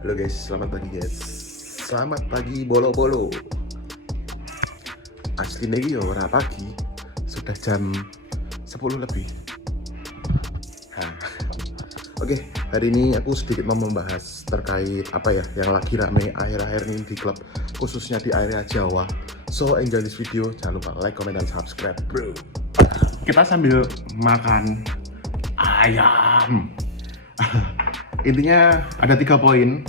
Halo guys, selamat pagi guys. Selamat pagi bolo-bolo. Asli nih yo ora pagi, sudah jam 10 lebih. Nah, Oke, hari ini aku sedikit mau membahas terkait apa ya yang lagi rame akhir-akhir ini di klub, khususnya di area Jawa. So enjoy this video, jangan lupa like, comment, dan subscribe, bro. Kita sambil makan ayam. Intinya ada 3 poin.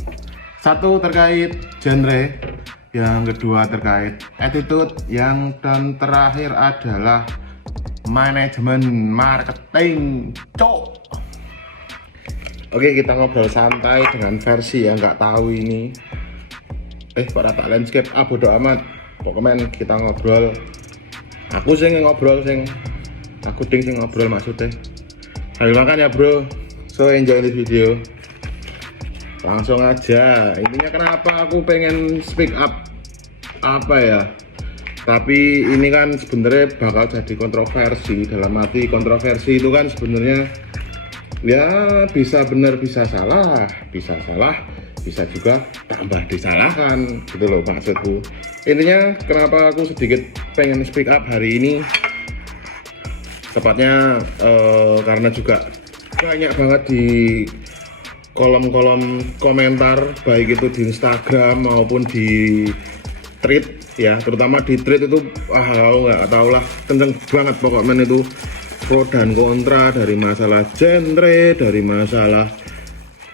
Satu terkait genre, yang kedua terkait attitude, dan terakhir adalah manajemen marketing. Oke, kita ngobrol santai dengan versi yang nggak tahu ini. Kok rata landscape, bodo amat. Pokoknya kita ngobrol. Aku sing ngobrol aku sing ngobrol maksudnya. Sambil makan ya bro. So enjoy this video. Langsung aja. Intinya kenapa aku pengen speak up apa ya? Tapi ini kan sebenarnya bakal jadi kontroversi. Dalam arti kontroversi itu kan sebenarnya ya bisa benar bisa salah, bisa juga tambah disalahkan gitu loh maksudku. Intinya kenapa aku sedikit pengen speak up hari ini, tepatnya karena juga banyak banget di kolom-kolom komentar, baik itu di Instagram maupun di tweet ya, terutama di tweet itu aku nggak tahu lah, kenceng banget pokoknya itu pro dan kontra dari masalah genre, dari masalah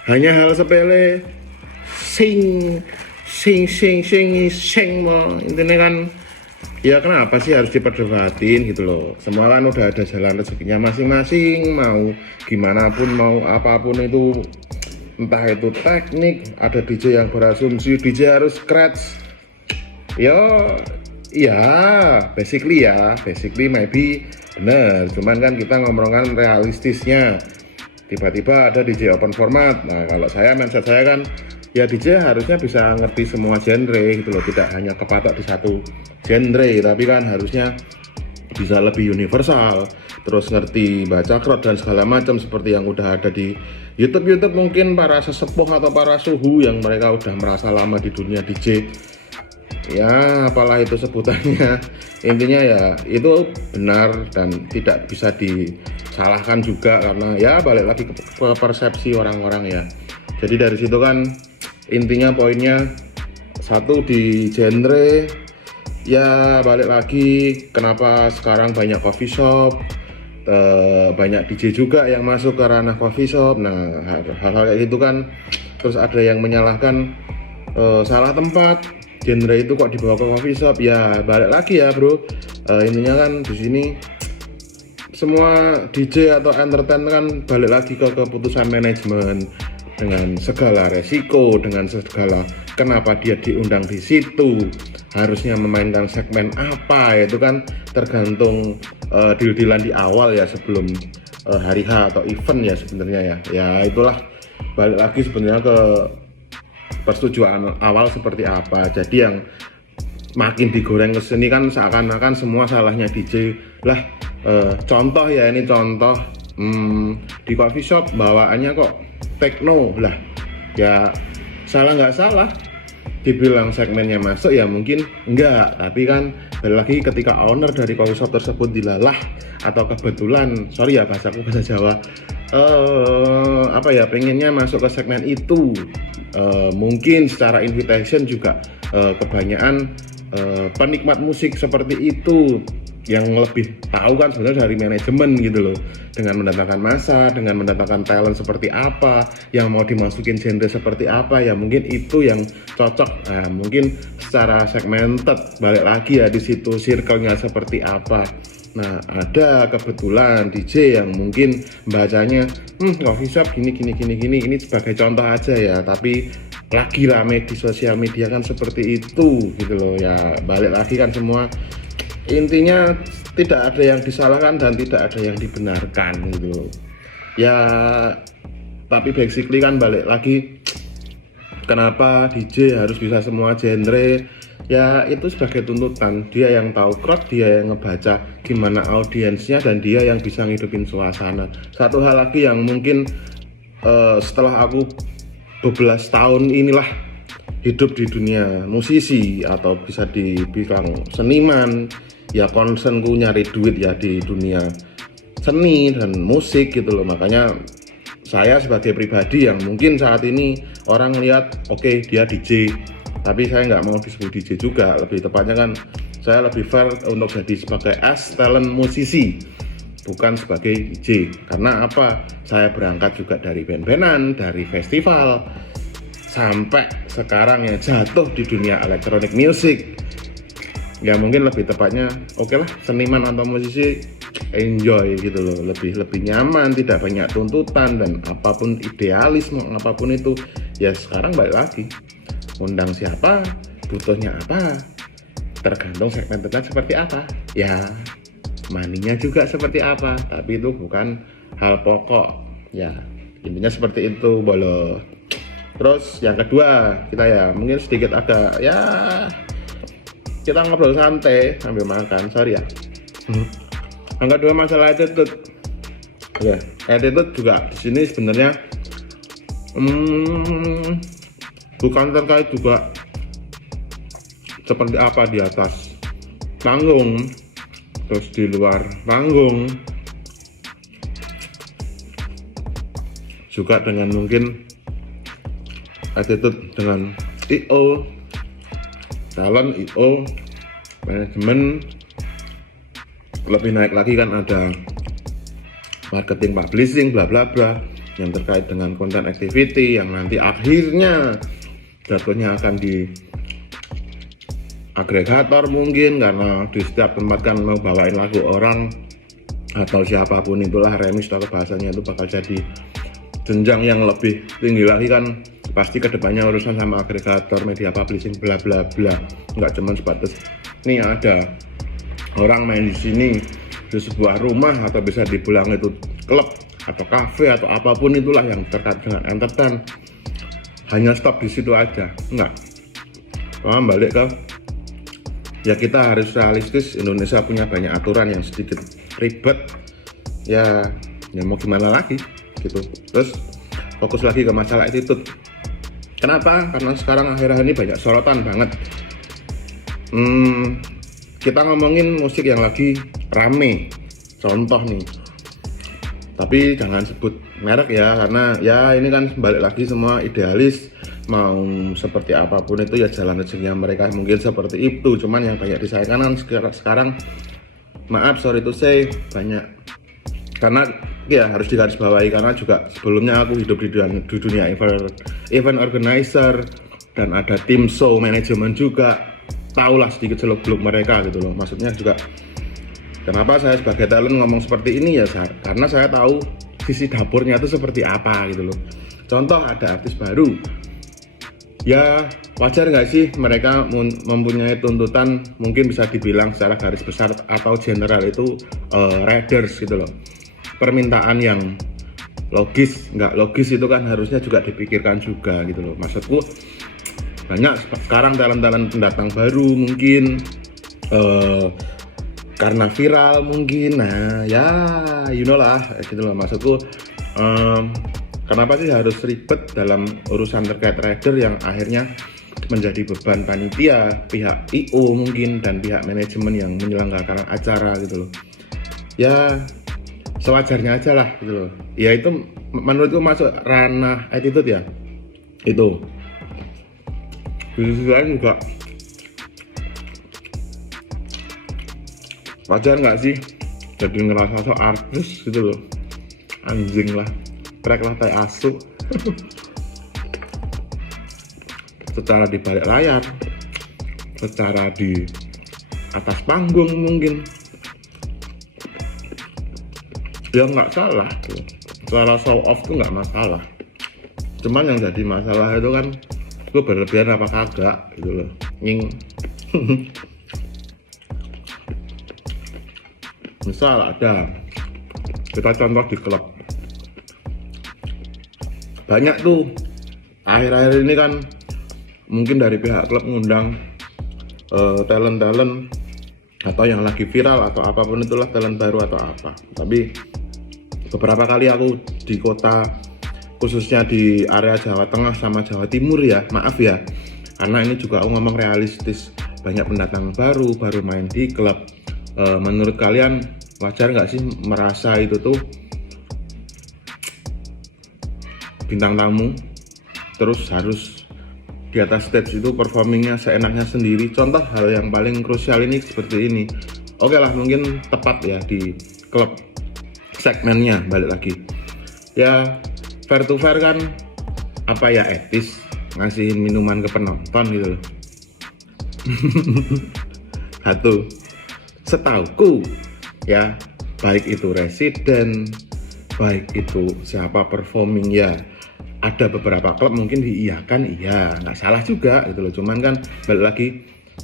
hanya hal sepele, sing mau intinya kan ya kenapa sih harus diperdebatin gitu loh. Semua kan udah ada jalan rezekinya masing-masing, mau gimana pun, mau apapun itu, entah itu teknik, ada DJ yang berasumsi DJ harus scratch. Ya basically maybe bener, cuman kan kita ngomongkan realistisnya. Tiba-tiba ada DJ open format. Nah kalau mindset saya kan ya DJ harusnya bisa ngerti semua genre gitu loh, tidak hanya kepatok di satu genre, tapi kan harusnya bisa lebih universal, terus ngerti baca crowd dan segala macam seperti yang udah ada di YouTube mungkin para sesepuh atau para suhu yang mereka udah merasa lama di dunia DJ. Ya apalah itu sebutannya, intinya ya itu benar dan tidak bisa disalahkan juga, karena ya balik lagi ke persepsi orang-orang ya. Jadi dari situ kan intinya poinnya satu di genre ya, balik lagi kenapa sekarang banyak coffee shop, banyak DJ juga yang masuk ke ranah coffee shop. Nah hal-hal kayak gitu kan, terus ada yang menyalahkan salah tempat, genre itu kok dibawa ke coffee shop. Ya balik lagi ya bro, intinya kan di sini semua DJ atau entertain kan balik lagi ke keputusan manajemen, dengan segala resiko, dengan segala kenapa dia diundang di situ, harusnya memainkan segmen apa, itu kan tergantung deal-dealan di awal ya, sebelum hari H atau event ya sebenarnya ya. Ya itulah, balik lagi sebenarnya ke persetujuan awal seperti apa. Jadi yang makin digoreng ke sini kan seakan-akan semua salahnya DJ lah. Contoh ya, ini contoh di coffee shop bawaannya kok techno lah, ya salah nggak salah, dibilang segmennya masuk ya mungkin enggak, tapi kan balik lagi ketika owner dari coffee shop tersebut dilalah atau kebetulan, sorry ya bahasa Jawa, pengennya masuk ke segmen itu, mungkin secara invitation juga kebanyakan penikmat musik seperti itu yang lebih tahu kan sebenarnya dari manajemen gitu loh, dengan mendatangkan masa, dengan mendatangkan talent seperti apa, yang mau dimasukin genre seperti apa, ya mungkin itu yang cocok. Nah, mungkin secara segmented, balik lagi ya di situ circle-nya seperti apa. Nah ada kebetulan DJ yang mungkin bacanya coffee shop gini ini sebagai contoh aja ya, tapi lagi rame di sosial media kan seperti itu gitu loh ya. Balik lagi kan semua intinya tidak ada yang disalahkan dan tidak ada yang dibenarkan gitu ya. Tapi basically kan balik lagi, kenapa DJ harus bisa semua genre, ya itu sebagai tuntutan. Dia yang tahu crowd, dia yang ngebaca gimana audiensnya, dan dia yang bisa ngidupin suasana. Satu hal lagi yang mungkin setelah aku 12 tahun inilah hidup di dunia musisi atau bisa dibilang seniman, ya concernku nyari duit ya di dunia seni dan musik gitu loh. Makanya saya sebagai pribadi yang mungkin saat ini orang lihat oke, dia DJ, tapi saya nggak mau disebut DJ juga, lebih tepatnya kan saya lebih fair untuk jadi sebagai talent musisi, bukan sebagai DJ. Karena apa? Saya berangkat juga dari band-bandan, dari festival, sampai sekarang ya jatuh di dunia electronic music. Ya mungkin lebih tepatnya oke lah, seniman atau musisi enjoy gitu loh, lebih nyaman, tidak banyak tuntutan, dan apapun idealisme apapun itu ya sekarang balik lagi, undang siapa, butuhnya apa, tergantung segmennya seperti apa, ya maninya juga seperti apa, tapi itu bukan hal pokok ya, intinya seperti itu bolo. Terus yang kedua, kita ya mungkin sedikit agak ya kita ngobrol santai sambil makan, sorry ya. Yang kedua masalah attitude. Ya, attitude juga di sini sebenarnya bukan terkait juga seperti apa di atas panggung, terus di luar panggung juga dengan mungkin attitude dengan IO, talent, IO, manajemen. Lebih naik lagi kan ada marketing, publishing, bla bla bla yang terkait dengan content activity yang nanti akhirnya jatuhnya akan di agregator mungkin, karena di setiap tempat kan mau bawain lagu orang atau siapapun itulah, remix atau bahasanya itu bakal jadi jenjang yang lebih tinggi lagi kan, pasti kedepannya urusan sama agregator, media publishing, bla bla bla. Nggak cuma sebatas nih ada orang main di sini di sebuah rumah atau bisa dibilang itu klub atau kafe atau apapun itulah yang terkait dengan entertain, hanya stop di situ aja, enggak. Balik ke ya, kita harus realistis. Indonesia punya banyak aturan yang sedikit ribet ya mau gimana lagi gitu. Terus fokus lagi ke masalah attitude. Kenapa? Karena sekarang akhir-akhir ini banyak sorotan banget. Kita ngomongin musik yang lagi rame, contoh nih, tapi jangan sebut merek ya, karena ya ini kan balik lagi semua idealis, mau seperti apapun itu ya jalan rezekinya mereka mungkin seperti itu. Cuman yang banyak disayangkan sekarang, maaf sorry to say, banyak, karena ya harus digarisbawahi, karena juga sebelumnya aku hidup di dunia event organizer dan ada tim show manajemen juga, tahulah sedikit seluk-beluk mereka gitu loh. Maksudnya juga kenapa saya sebagai talent ngomong seperti ini ya, karena saya tahu sisi dapurnya itu seperti apa gitu loh. Contoh ada artis baru, ya wajar nggak sih mereka mempunyai tuntutan, mungkin bisa dibilang secara garis besar atau general itu riders gitu loh, permintaan yang logis, nggak logis itu kan harusnya juga dipikirkan juga gitu loh. Maksudku banyak sekarang talent-talent pendatang baru mungkin karena viral mungkin, nah ya you know lah gitu loh. Maksudku kenapa sih harus ribet dalam urusan terkait rider yang akhirnya menjadi beban panitia, pihak IO mungkin, dan pihak manajemen yang menyelenggarakan acara gitu loh. Ya sewajarnya aja lah gitu loh. Ya itu menurutku masuk ranah attitude ya itu. Di sisi lain juga wajar nggak sih jadi ngerasa so artis gitu loh, anjing lah, trek lah kayak asu secara di balik layar, secara di atas panggung mungkin ya nggak salah tuh, secara show off tuh nggak masalah. Cuman yang jadi masalah itu kan gue berlebihan apa kagak gitu loh, nying. Misal ada, kita contoh di klub, banyak tuh akhir-akhir ini kan mungkin dari pihak klub ngundang talent-talent atau yang lagi viral atau apapun itulah, talent baru atau apa. Tapi beberapa kali aku di kota khususnya di area Jawa Tengah sama Jawa Timur ya, maaf ya, karena ini juga aku ngomong realistis, banyak pendatang baru main di klub. Menurut kalian wajar nggak sih merasa itu tuh bintang tamu terus harus di atas stage itu performingnya seenaknya sendiri? Contoh hal yang paling krusial ini seperti ini. Oke lah, mungkin tepat ya di klub segmennya, balik lagi ya, fair to fair kan, apa ya, etis ngasihin minuman ke penonton gitu loh. Satu, setauku ya, baik itu residen, baik itu siapa performing ya, ada beberapa klub mungkin diiyakan, iya nggak salah juga gitu loh. Cuman kan balik lagi,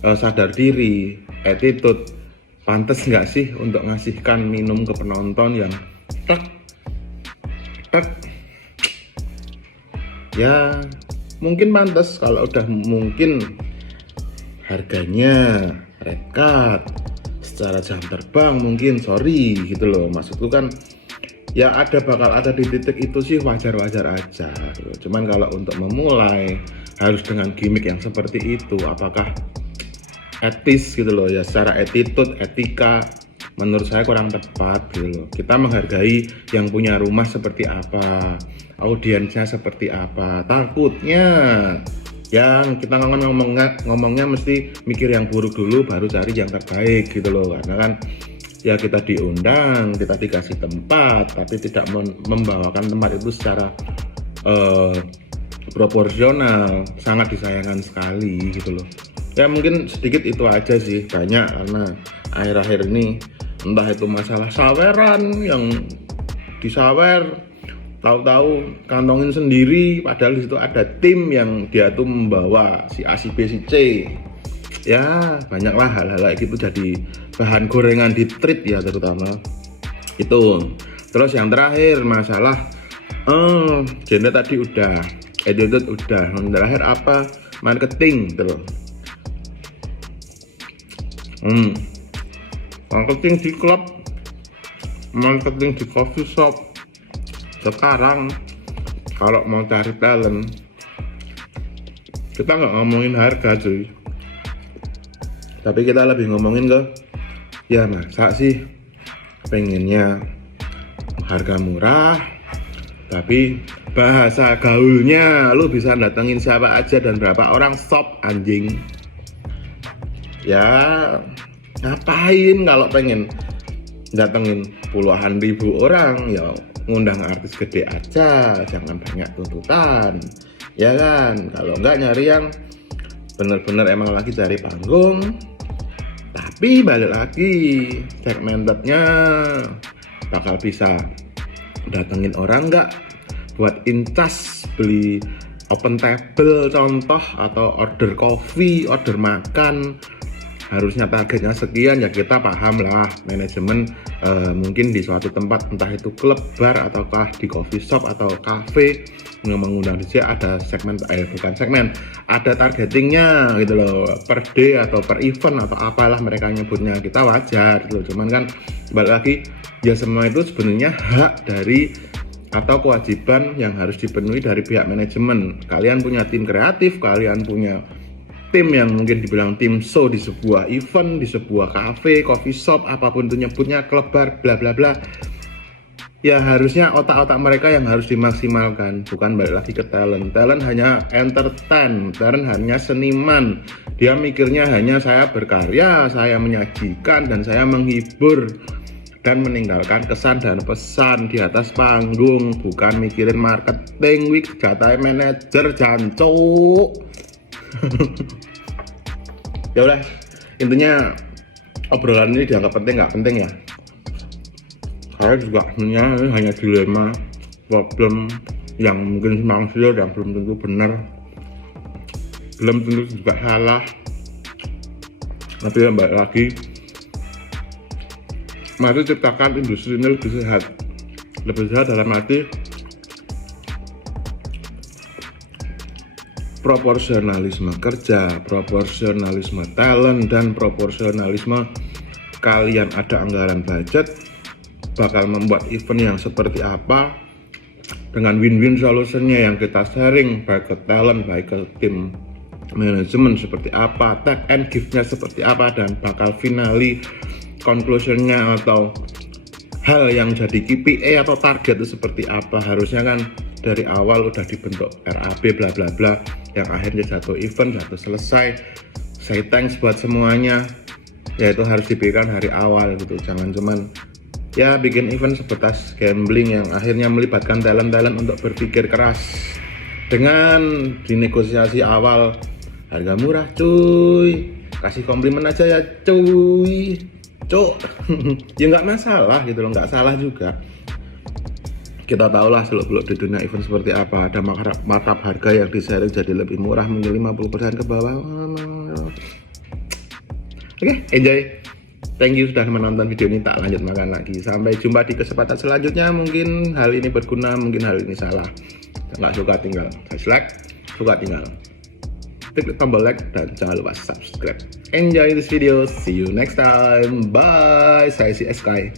sadar diri, attitude, pantas nggak sih untuk ngasihkan minum ke penonton yang tek ya, mungkin pantas kalau udah mungkin harganya red card secara jam terbang, mungkin sorry gitu loh. Maksudku kan ya bakal ada di titik itu sih, wajar-wajar aja gitu. Cuman kalau untuk memulai harus dengan gimmick yang seperti itu, apakah etis gitu loh ya, secara attitude, etika menurut saya kurang tepat gitu loh. Kita menghargai yang punya rumah seperti apa, audiensnya seperti apa. Takutnya yang kita ngomongnya mesti mikir yang buruk dulu baru cari yang terbaik gitu loh. Karena kan ya kita diundang, kita dikasih tempat, tapi tidak membawakan tempat itu secara proporsional, sangat disayangkan sekali gitu loh. Ya mungkin sedikit itu aja sih, banyak karena akhir-akhir ini entah itu masalah saweran, yang disawer tahu-tahu kantongin sendiri, padahal di situ ada tim yang dia tuh membawa si A, si B, si C. Ya banyaklah hal-hal kayak gitu jadi bahan gorengan di tweet ya, terutama itu. Terus yang terakhir masalah gender tadi udah, attitude udah, yang terakhir apa, marketing terus. Marketing di klub, marketing di coffee shop. Sekarang kalau mau cari talent, kita nggak ngomongin harga cuy, tapi kita lebih ngomongin ke, ya masa sih pengennya harga murah tapi bahasa gaulnya lu bisa datengin siapa aja dan berapa orang, stop anjing. Ya ngapain kalau pengen datengin puluhan ribu orang, ya ngundang artis gede aja, jangan banyak tuntutan ya kan. Kalau enggak nyari yang bener-bener emang lagi cari panggung, tapi balik lagi segmentednya bakal bisa datengin orang nggak buat incas beli open table contoh, atau order coffee, order makan, harusnya targetnya sekian. Ya kita paham lah, manajemen mungkin di suatu tempat, entah itu klub, bar, ataukah di coffee shop atau cafe yang mengundang DJ, ada segmen, bukan segmen, ada targetingnya gitu loh, per day atau per event atau apalah mereka nyebutnya, kita wajar gitu. Cuman kan balik lagi, ya semua itu sebenarnya hak dari atau kewajiban yang harus dipenuhi dari pihak manajemen. Kalian punya tim kreatif, kalian punya tim yang mungkin dibilang tim show di sebuah event, di sebuah cafe, coffee shop, apapun itu nyebutnya, klub, bar, bla bla bla. Ya harusnya otak-otak mereka yang harus dimaksimalkan, bukan balik lagi ke talent. Talent hanya entertain, talent hanya seniman. Dia mikirnya hanya saya berkarya, saya menyajikan, dan saya menghibur dan meninggalkan kesan dan pesan di atas panggung, bukan mikirin marketing, wik, jatah manajer, jancuk. Ya udah, intinya obrolan ini dianggap penting nggak penting ya. Saya juga sebenarnya hanya dilema, problem yang mungkin manusia dan belum tentu benar, belum tentu juga salah. Tapi yang balik lagi, mari ciptakan industri ini lebih sehat dalam arti proporsionalisme kerja, proporsionalisme talent, dan proporsionalisme kalian ada anggaran budget, bakal membuat event yang seperti apa, dengan win-win solutionnya yang kita sharing baik ke talent, baik ke tim manajemen seperti apa, take and give-nya seperti apa, dan bakal finally conclusion-nya atau hal yang jadi KPI atau target itu seperti apa. Harusnya kan dari awal udah dibentuk RAB bla bla bla, yang akhirnya satu event, satu selesai, say thanks buat semuanya, ya itu harus diberikan hari awal gitu. Jangan cuman ya bikin event sebatas gambling yang akhirnya melibatkan talent-talent untuk berpikir keras dengan dinegosiasi awal. Harga murah cuy, kasih komplimen aja ya cuy, cuk. Ya nggak masalah gitu loh, nggak salah juga. Kita tahulah seluk-beluk di dunia event seperti apa. Ada markup harga yang di-sharing jadi lebih murah, mungkin 50% ke bawah. Oke, enjoy. Thank you sudah menonton video ini, tak lanjut makan lagi. Sampai jumpa di kesempatan selanjutnya. Mungkin hal ini berguna, mungkin hal ini salah. Nggak suka tinggal dislike, suka tinggal klik tombol like, dan jangan lupa subscribe. Enjoy this video, see you next time, bye. Saya si Sky.